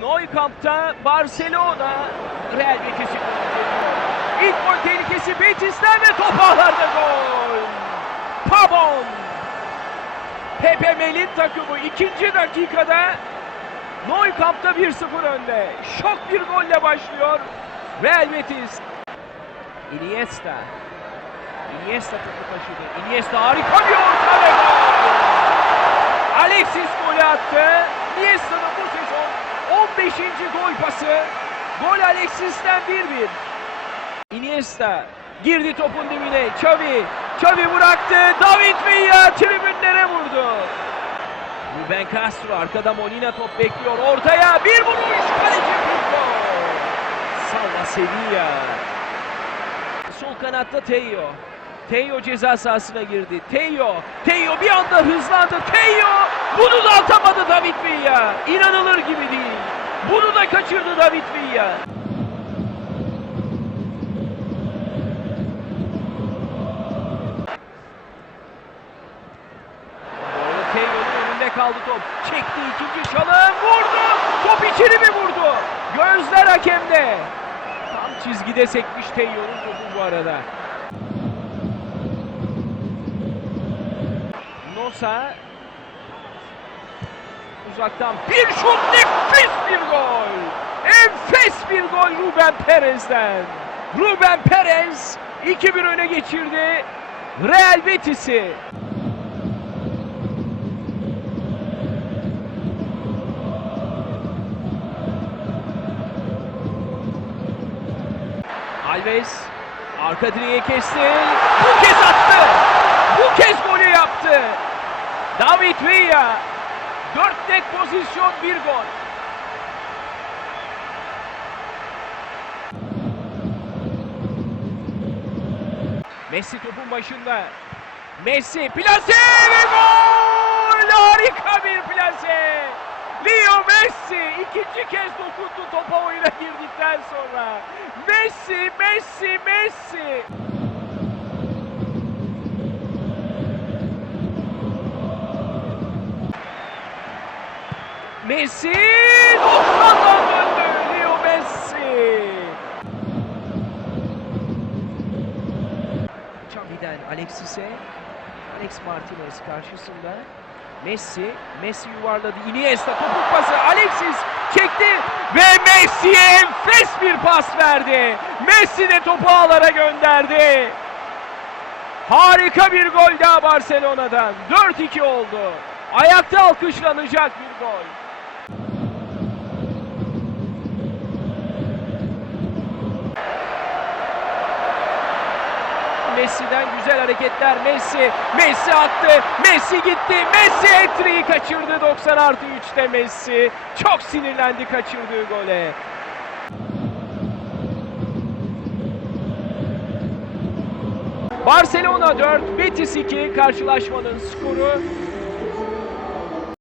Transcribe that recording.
Nou Camp'ta Barcelona Real Betis'i. İlk gol tehlikesi Betis'ten ve top ağlarda gol. Pavon. Pepe Mel'in takımı ikinci dakikada Nou Camp'ta 1-0 önde. Şok bir golle başlıyor Real Betis. Iniesta. Iniesta topu taşıdı. Iniesta harika bir orta ve gol. Alexis golü attı. Iniesta'nın bu 15. gol pası. Gol Alexis'ten 1-1. Iniesta girdi topun dibine. Xavi. Xavi bıraktı. David Villa tribünlere vurdu. Ruben Castro arkada Molina top bekliyor. Ortaya bir vuruş. Kaleci Pirlo. Salva Sevilla. Sol kanatta Teo. Teo ceza sahasına girdi. Teo. Teo bir anda hızlandı. Teo. Bunu da atamadı David Villa. İnanılır gibi değil. Bunu da kaçırdı David Villa. Teo'nun önünde kaldı top. Çekti ikinci çalım. Vurdu. Top içeri mi vurdu? Gözler hakemde. Tam çizgide sekmiş Teo'nun topu bu arada. Nosa uzaktan bir şut nefis bir gol Ruben Perez'den. Ruben Perez 2-1 öne geçirdi Real Betis'i. Alves arka direğe kesti. Bu kez attı. Bu kez golü yaptı. David Villa. Dört net pozisyon bir gol. Messi topun başında. Messi plase ve gol! Harika bir plase. Leo Messi ikinci kez dokundu topa oyuna girdikten sonra. Messi, Messi, Messi. Messi 90'dan döndü Leo Messi. Xavi'den Alexis'e. Alex Martinez karşısında. Messi, Messi yuvarladı. Iniesta topuk pası. Alexis çekti ve Messi'ye enfes bir pas verdi. Messi de topu ağlara gönderdi. Harika bir gol daha Barcelona'dan. 4-2 oldu. Ayakta alkışlanacak bir gol. Messi'den güzel hareketler. Messi, Messi attı. Messi gitti. Messi hat kaçırdı 90 artı 3'te Messi. Çok sinirlendi kaçırdığı gole. Barcelona 4, Betis 2 karşılaşmanın skoru